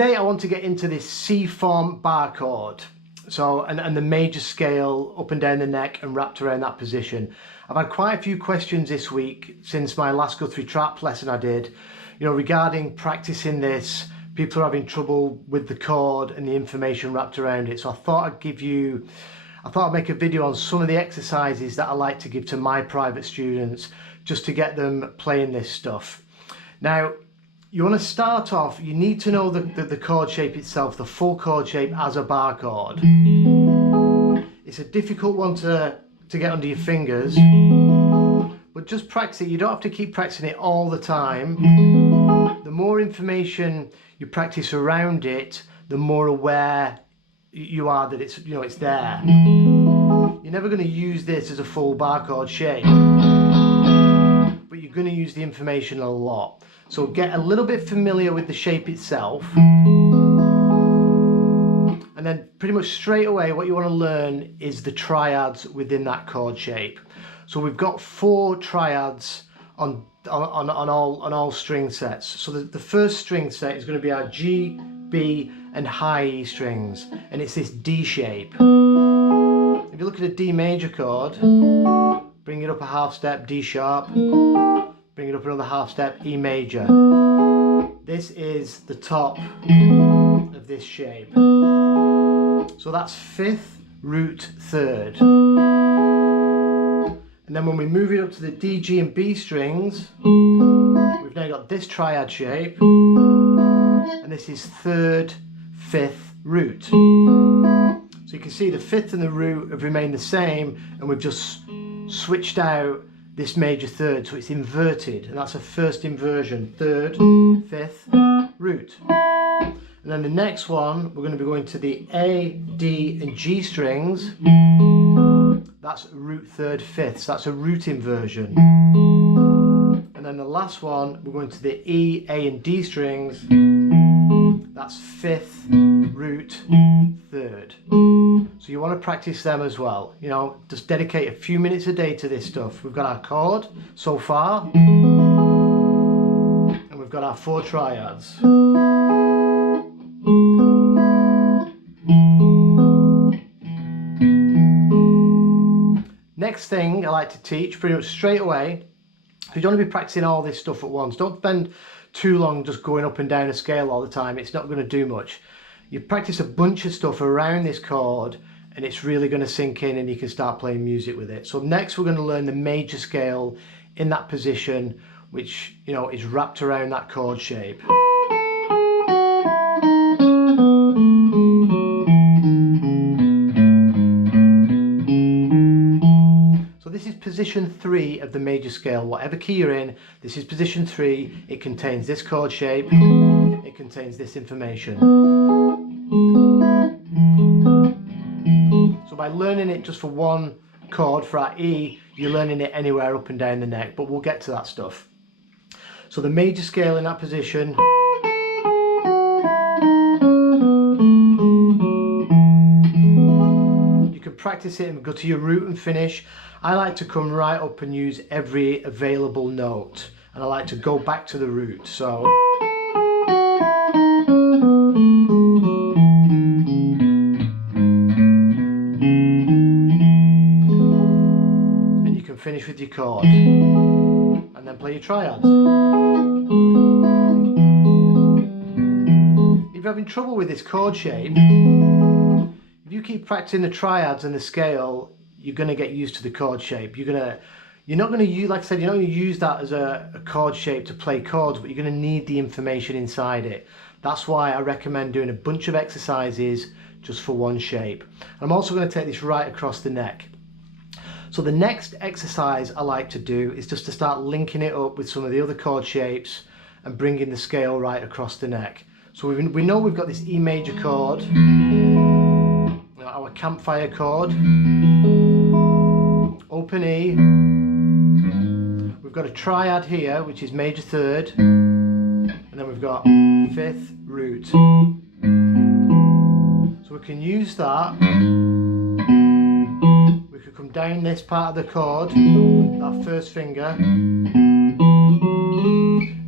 today I want to get into this C-form bar chord. So, and the major scale up and down the neck and wrapped around that position. I've had quite a few questions this week since my last Guthrie Trapp lesson I did, regarding practicing this. People are having trouble with the chord and the information wrapped around it. So I thought I'd make a video on some of the exercises that I like to give to my private students just to get them playing this stuff. Now, you want to start off, you need to know the chord shape itself, the full chord shape as a bar chord. It's a difficult one to get under your fingers, but just practice it. You don't have to keep practicing it all the time. The more information you practice around it, the more aware you are that it's there. You're never going to use this as a full bar chord shape, but you're going to use the information a lot. So get a little bit familiar with the shape itself, and then pretty much straight away what you want to learn is the triads within that chord shape. So we've got 4 triads on all string sets. So the first string set is going to be our G, B and high E strings, and it's this D shape. If you look at a D major chord, bring it up a half step, D sharp, bring it up another half step, E major. This is the top of this shape. So that's 5th, root, 3rd. And then when we move it up to the D, G and B strings, we've now got this triad shape, and this is 3rd, 5th, root. So you can see the 5th and the root have remained the same, and we've just switched out this major 3rd, so it's inverted, and that's a first inversion, 3rd, 5th, root. And then the next one, we're going to be going to the A, D and G strings. That's root 3rd, 5th, so that's a root inversion. And then the last one, we're going to the E, A and D strings. That's 5th, root, 3rd. So you want to practice them as well. Just dedicate a few minutes a day to this stuff. We've got our chord so far, and we've got our 4 triads. Next thing I like to teach pretty much straight away, because you don't want to be practicing all this stuff at once. Don't spend too long just going up and down a scale all the time. It's not going to do much. You practice a bunch of stuff around this chord, and it's really going to sink in, and you can start playing music with it. So next we're going to learn the major scale in that position, which is wrapped around that chord shape. This is position 3 of the major scale. Whatever key you're in, this is position 3. It contains this chord shape. It contains this information. So by learning it just for one chord, for our E, you're learning it anywhere up and down the neck, but we'll get to that stuff. So the major scale in that position. You can practice it and go to your root and finish. I like to come right up and use every available note, and I like to go back to the root. So and you can finish with your chord and then play your triads. If you're having trouble with this chord shape, if you keep practicing the triads and the scale, you're going to get used to the chord shape. You're not going to use, like I said, you're not going to use that as a chord shape to play chords, but you're going to need the information inside it. That's why I recommend doing a bunch of exercises just for one shape. And I'm also going to take this right across the neck. So the next exercise I like to do is just to start linking it up with some of the other chord shapes and bringing the scale right across the neck. So we know we've got this E major chord, our campfire chord, open E, we've got a triad here which is major 3rd, and then we've got 5th, root. So we can use that, we could come down this part of the chord, that first finger,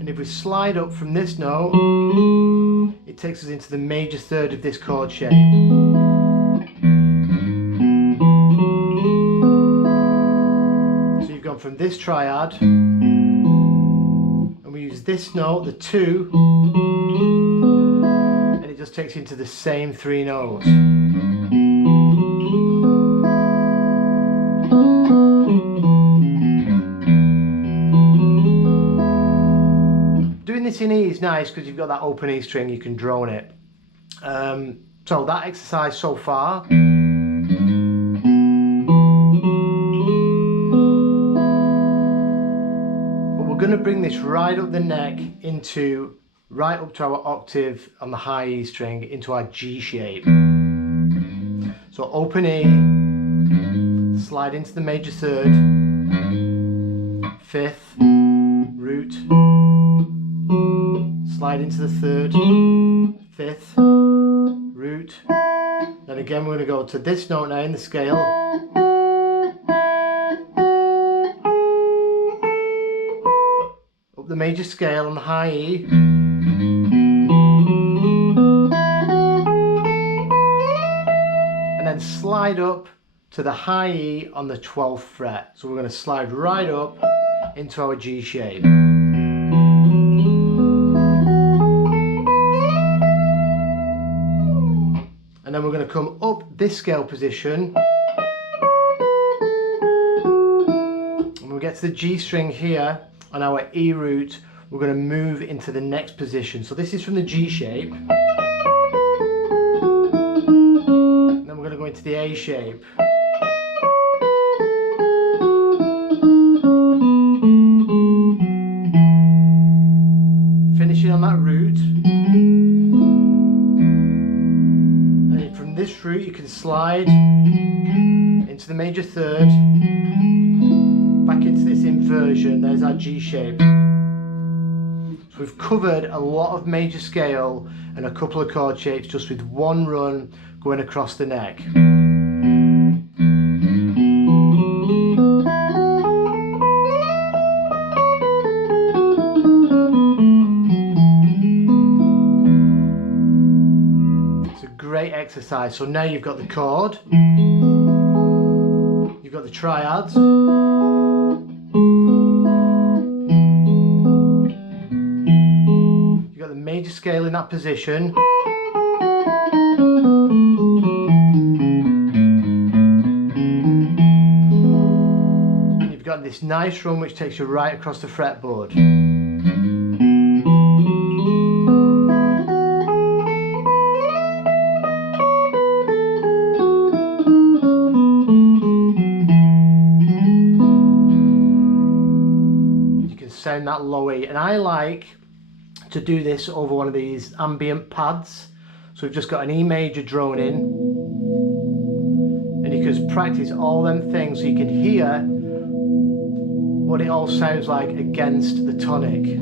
and if we slide up from this note, it takes us into the major third of this chord shape. So you've gone from this triad, and we use this note, the 2, and it just takes you into the same 3 notes. Doing this in E is nice because you've got that open E string, you can drone it. So that exercise so far. But we're going to bring this right up the neck into, right up to our octave on the high E string, into our G shape. So open E, slide into the major third, 5th, root, slide into the 3rd, 5th, root, then again we're going to go to this note now in the scale, up the major scale on the high E, and then slide up to the high E on the 12th fret. So we're going to slide right up into our G shape. And then we're going to come up this scale position, and when we get to the G string here on our E root, we're going to move into the next position. So this is from the G shape, and then we're going to go into the A shape. Finishing on that root. This root you can slide into the major third, back into this inversion, there's our G shape. So we've covered a lot of major scale and a couple of chord shapes just with one run going across the neck. Great exercise. So now you've got the chord, you've got the triads, you've got the major scale in that position, and you've got this nice run which takes you right across the fretboard. Sound that low E, and I like to do this over one of these ambient pads. So we've just got an E major drone in, and you can practice all them things so you can hear what it all sounds like against the tonic.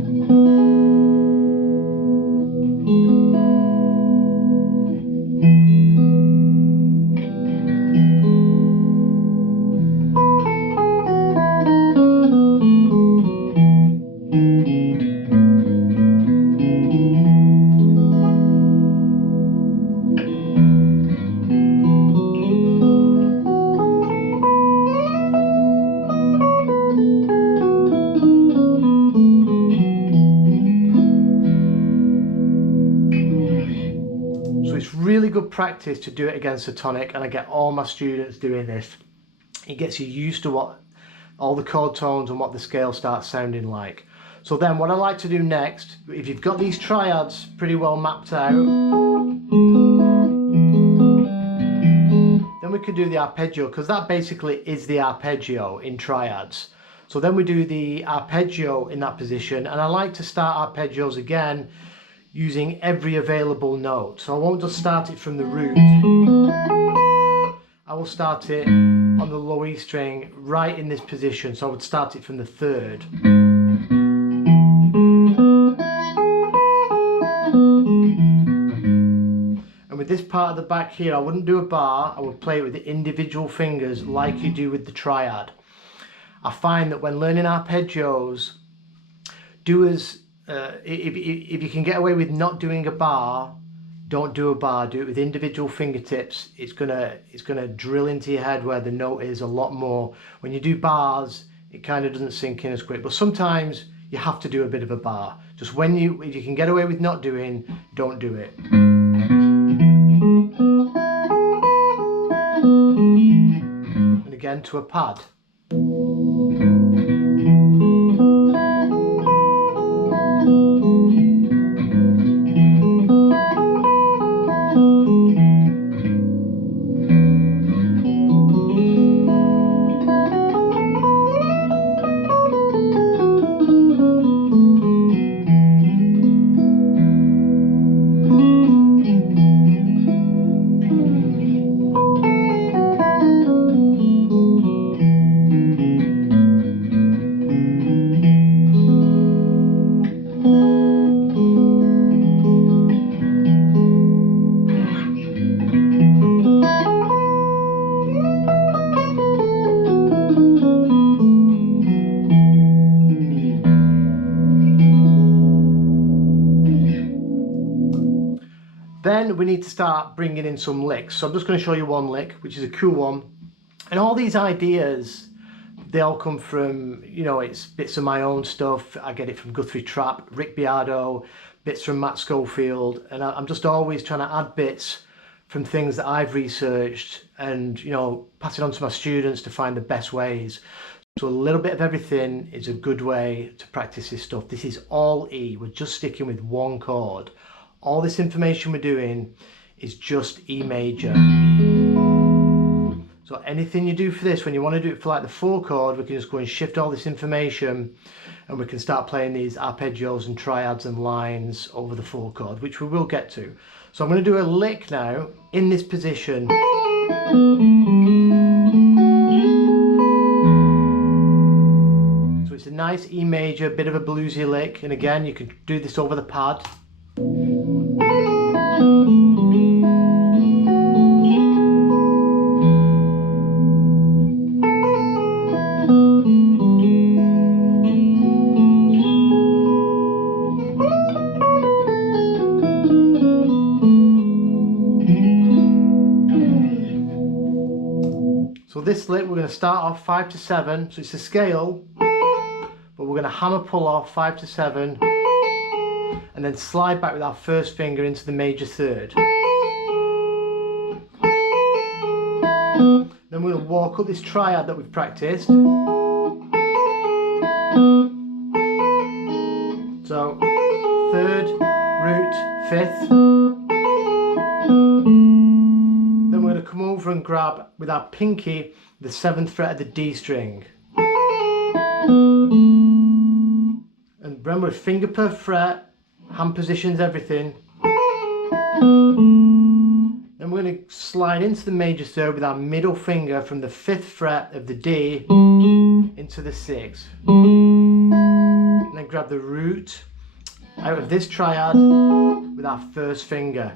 Really good practice to do it against a tonic, and I get all my students doing this. It gets you used to what all the chord tones and what the scale starts sounding like. So then what I like to do next, if you've got these triads pretty well mapped out, then we can do the arpeggio, because that basically is the arpeggio in triads. So then we do the arpeggio in that position, and I like to start arpeggios again using every available note. So I won't just start it from the root, I will start it on the low E string right in this position. So I would start it from the 3rd. And with this part of the back here, I wouldn't do a bar, I would play it with the individual fingers like you do with the triad. I find that when learning arpeggios, if you can get away with not doing a bar, don't do a bar, do it with individual fingertips. It's gonna drill into your head where the note is a lot more. When you do bars, it kind of doesn't sink in as quick, but sometimes you have to do a bit of a bar. Just if you can get away with not doing, don't do it. And again to a pad. Then we need to start bringing in some licks. So I'm just going to show you one lick, which is a cool one. And all these ideas, they all come from, you know, it's bits of my own stuff. I get it from Guthrie, Trapp, Rick Beardo, bits from Matt Schofield. And I'm just always trying to add bits from things that I've researched and, you know, pass it on to my students to find the best ways. So a little bit of everything is a good way to practice this stuff. This is all E. We're just sticking with one chord. All this information we're doing is just E major. So anything you do for this, when you want to do it for like the 4 chord, we can just go and shift all this information and we can start playing these arpeggios and triads and lines over the 4 chord, which we will get to. So I'm going to do a lick now in this position. So it's a nice E major, bit of a bluesy lick, and again you can do this over the pad. So this lick we're going to start off 5 to 7, so it's a scale, but we're going to hammer pull off 5 to 7 and then slide back with our first finger into the major third. Then we'll walk up this triad that we've practiced. So 3rd, root, 5th. Then we're going to come over and grab with our pinky the 7th fret of the D string. And remember, finger per fret, hand positions everything. Then we're going to slide into the major third with our middle finger from the 5th fret of the D into the 6th. And then grab the root out of this triad with our first finger.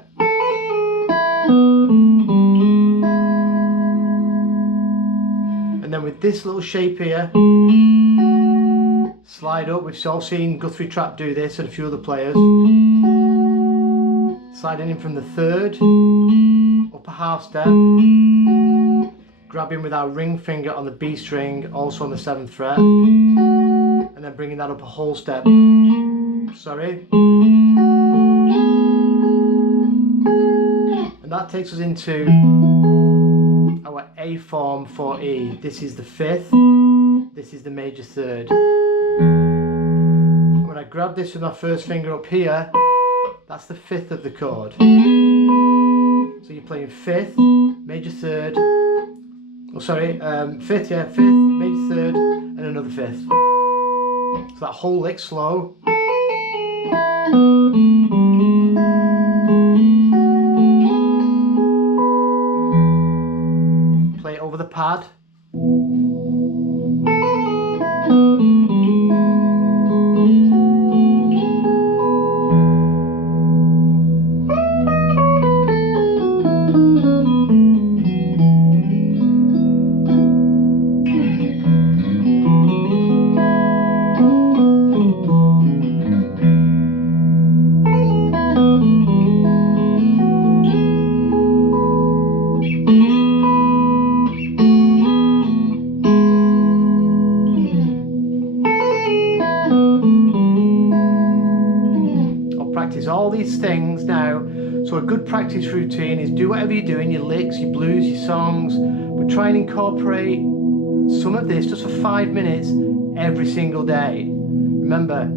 And then with this little shape here, slide up. We've all seen Guthrie, Trapp do this and a few other players. Sliding in from the 3rd, upper half step, grabbing with our ring finger on the B string, also on the 7th fret, and then bringing that up a whole step. Sorry. And that takes us into our A form for E. This is the 5th, this is the major third. And when I grab this with my first finger up here, that's the 5th of the chord. So you're playing 5th, major third, oh sorry, 5th, yeah, 5th, major third, and another 5th. So that whole lick slow. Play it over the pad. good practice routine is do whatever you're doing, your licks, your blues, your songs, but try and incorporate some of this just for 5 minutes every single day. Remember,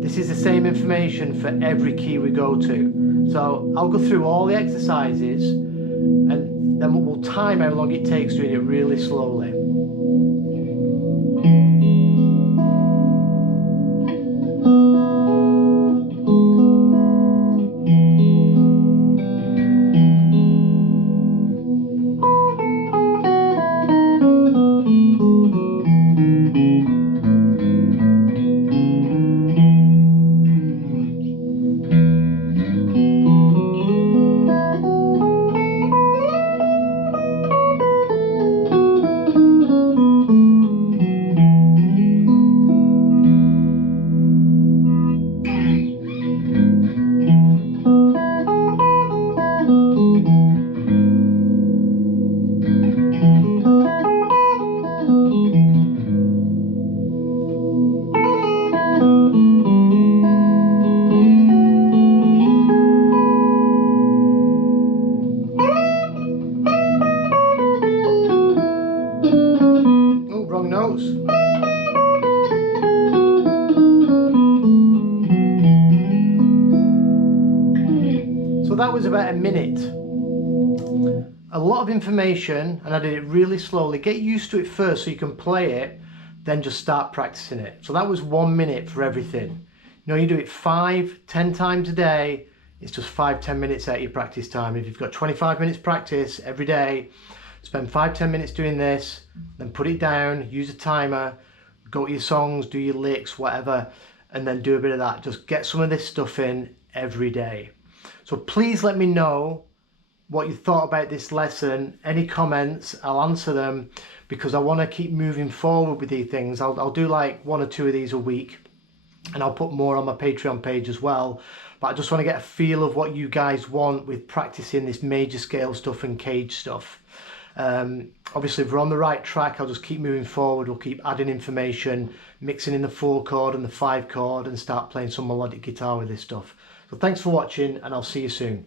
this is the same information for every key we go to. So I'll go through all the exercises and then we'll time how long it takes doing it really slowly. Wrong notes. So that was about a minute. A lot of information, and I did it really slowly. Get used to it first so you can play it, then just start practicing it. So that was 1 minute for everything. You know, you do it 5-10 times a day, it's just 5-10 minutes out of your practice time. If you've got 25 minutes practice every day, spend 5-10 minutes doing this, then put it down, use a timer, go to your songs, do your licks, whatever, and then do a bit of that. Just get some of this stuff in every day. So please let me know what you thought about this lesson. Any comments, I'll answer them, because I want to keep moving forward with these things. I'll do like 1 or 2 of these a week, and I'll put more on my Patreon page as well. But I just want to get a feel of what you guys want with practicing this major scale stuff and CAGED stuff. Obviously, if we're on the right track, I'll just keep moving forward. We'll keep adding information, mixing in the 4 chord and the 5 chord, and start playing some melodic guitar with this stuff. So thanks for watching, and I'll see you soon.